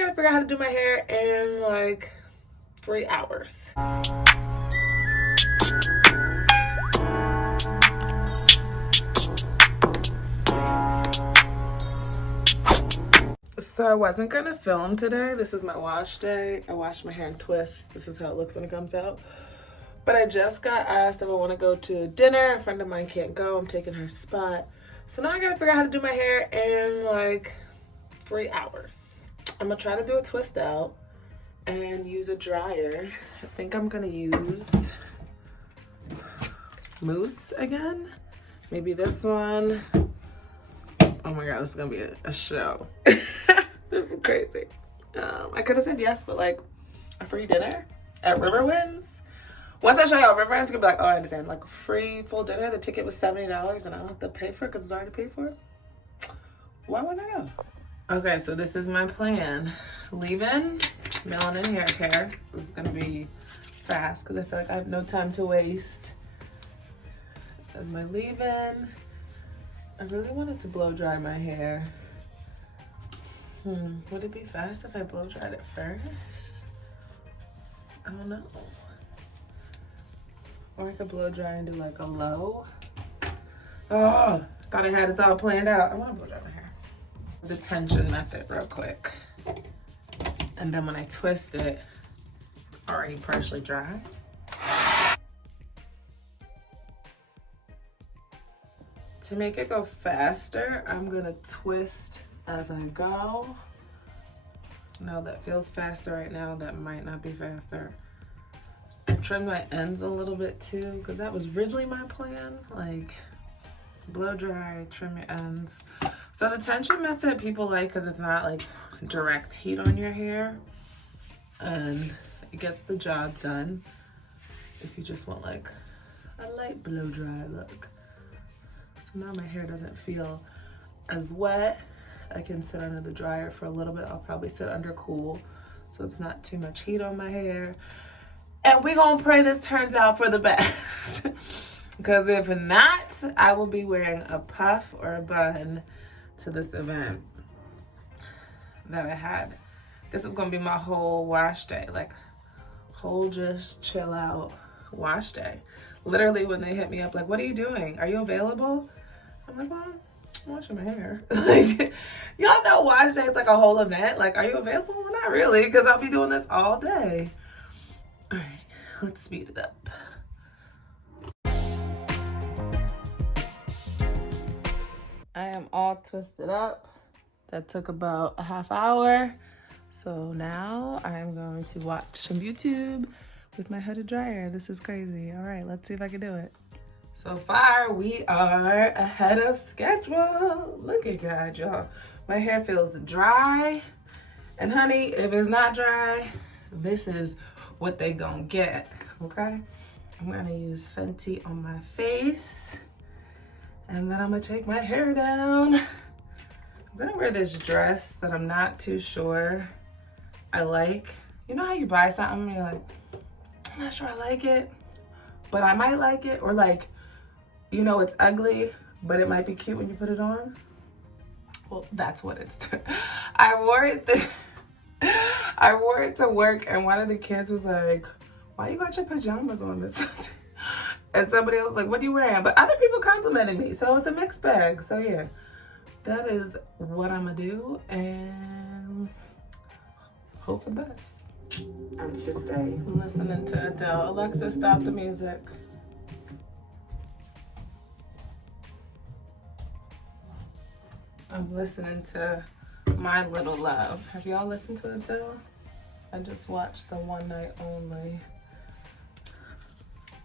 gotta figure out how to do my hair in like 3 hours. So I wasn't gonna film today. This is my wash day. I washed my hair in twists. This is how it looks when it comes out. But I just got asked if I want to go to dinner. A friend of mine can't go. I'm taking her spot. So now I gotta figure out how to do my hair in like 3 hours. I'm gonna try to do a twist out and use a dryer. I think I'm gonna use mousse again. Maybe this one. Oh my God, this is gonna be a show. This is crazy. I could have said yes, but like a free dinner at Riverwinds. Once I show y'all Riverwinds, gonna be like, oh, I understand. Like free full dinner, the ticket was $70 and I don't have to pay for it because it's already paid for. Why wouldn't I go? Okay, so this is my plan. Leave-in, melanin hair care. This is gonna be fast because I feel like I have no time to waste. And my leave-in. I really wanted to blow dry my hair. Would it be fast if I blow dried it first? I don't know. Or I could blow dry and do like a low. Oh, thought I had it all planned out. I want to blow dry my hair. The tension method real quick. And then when I twist it, it's already partially dry. To make it go faster, I'm gonna twist as I go. No, that feels faster right now. That might not be faster. I trimmed my ends a little bit too, because that was originally my plan. Like, blow dry, trim your ends. So the tension method people like because it's not like direct heat on your hair. And it gets the job done if you just want like a light blow dry look. So now my hair doesn't feel as wet. I can sit under the dryer for a little bit. I'll probably sit under cool so it's not too much heat on my hair. And we're gonna pray this turns out for the best. Because if not, I will be wearing a puff or a bun to this event that I had. This was gonna be my whole wash day, like whole just chill out wash day. Literally when they hit me up like, what are you doing? Are you available? I'm like, well, I'm washing my hair. Like, y'all know wash day is like a whole event. Like, are you available? Well, not really, because I'll be doing this all day. All right, let's speed it up. I am all twisted up. That took about a half hour. So now I'm going to watch some YouTube with my hooded dryer. This is crazy. All right, let's see if I can do it. So far, we are ahead of schedule. Look at God, y'all. My hair feels dry. And honey, if it's not dry, this is what they gonna get, okay? I'm gonna use Fenty on my face. And then I'm gonna take my hair down. I'm gonna wear this dress that I'm not too sure I like. You know how you buy something and you're like, I'm not sure I like it, but I might like it, or like, you know it's ugly, but it might be cute when you put it on? Well, that's what it's. I wore it to work, and one of the kids was like, why you got your pajamas on this? And somebody else was like, what are you wearing? But other people complimented me, so it's a mixed bag. So yeah, that is what I'm gonna do, and hope for the best. Anxious day. I'm listening to Adele. Alexa, stop the music. I'm listening to My Little Love. Have y'all listened to Adele? I just watched the One Night Only.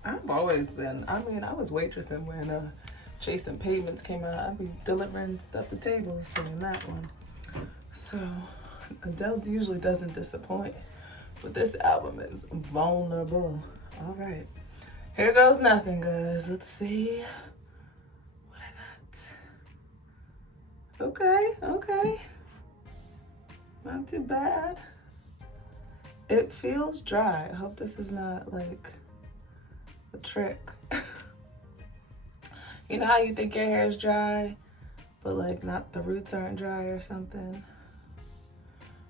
I've always been, I was waitressing when Chasing Pavements came out. I'd be delivering stuff to tables singing that one. So Adele usually doesn't disappoint, but this album is vulnerable. All right, here goes nothing, guys. Let's see what I got. Okay. Not too bad. It feels dry. I hope this is not like a trick. You know how you think your hair is dry, but like not the roots aren't dry or something?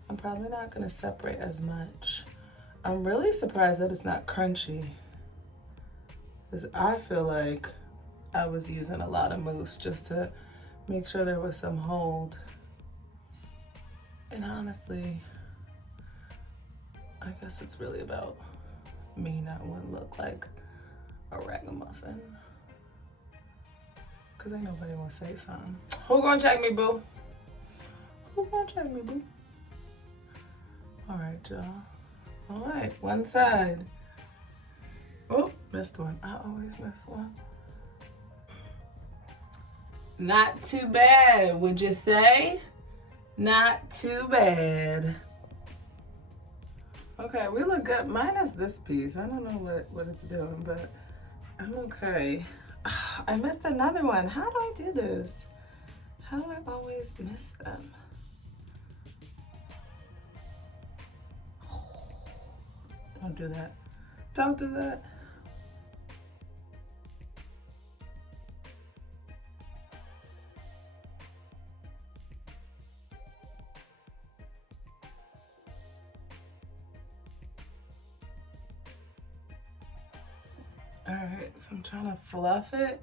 I'm probably not gonna separate as much. I'm really surprised that it's not crunchy, because I feel like I was using a lot of mousse just to make sure there was some hold. And honestly, I guess it's really about me not wanting to look like a ragamuffin. Cause ain't nobody gonna say something. Who gonna check me, boo? Who gonna check me, boo? All right, y'all. All right, one side. Oh, missed one. I always miss one. Not too bad, would you say? Not too bad. Okay, we look good. Minus this piece. I don't know what it's doing, but I'm okay. I missed another one. How do I do this? How do I always miss them? Don't do that. Don't do that. All right, so I'm trying to fluff it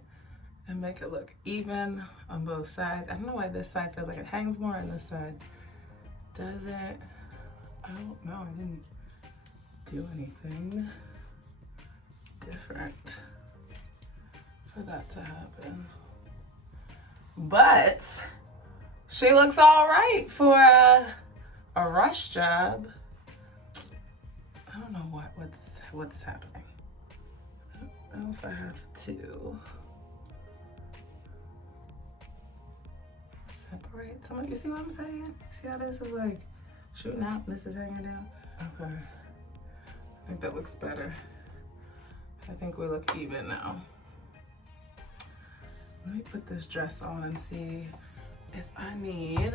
and make it look even on both sides. I don't know why this side feels like it hangs more and this side doesn't. I don't know, I didn't do anything different for that to happen. But she looks all right for a rush job. I don't know what's happening. I don't know if I have to separate some of, you see what I'm saying? See how this is like shooting out and this is hanging down? Okay, I think that looks better. I think we look even now. Let me put this dress on and see if I need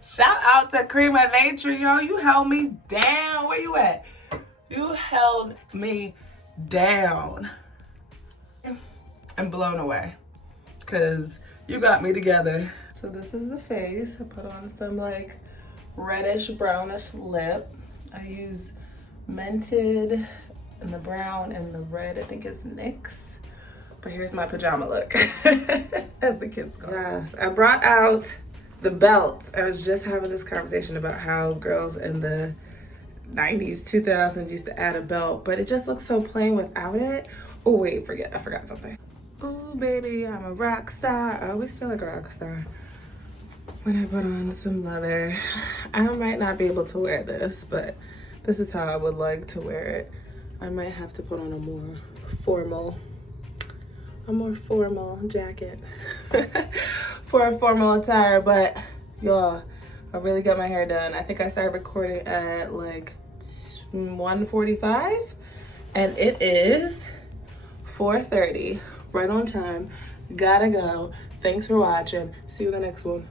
shout out to Cream of Nature, yo. You held me down. Where you at? You held me down. I'm blown away because you got me together. So this is the face. I put on some like reddish brownish lip. I use Mented and the brown and the red. I think it's NYX. But here's my pajama look, as the kids go. Yes, I brought out the belt. I was just having this conversation about how girls in the 90s, 2000s used to add a belt, but it just looks so plain without it. Oh wait, I forgot something. Oh baby, I'm a rock star. I always feel like a rock star when I put on some leather. I might not be able to wear this, but this is how I would like to wear it. I might have to put on a more formal jacket for a formal attire. But y'all, I really got my hair done. I think I started recording at like 1:45 and it is 4:30, right on time. Gotta go. Thanks for watching. See you in the next one.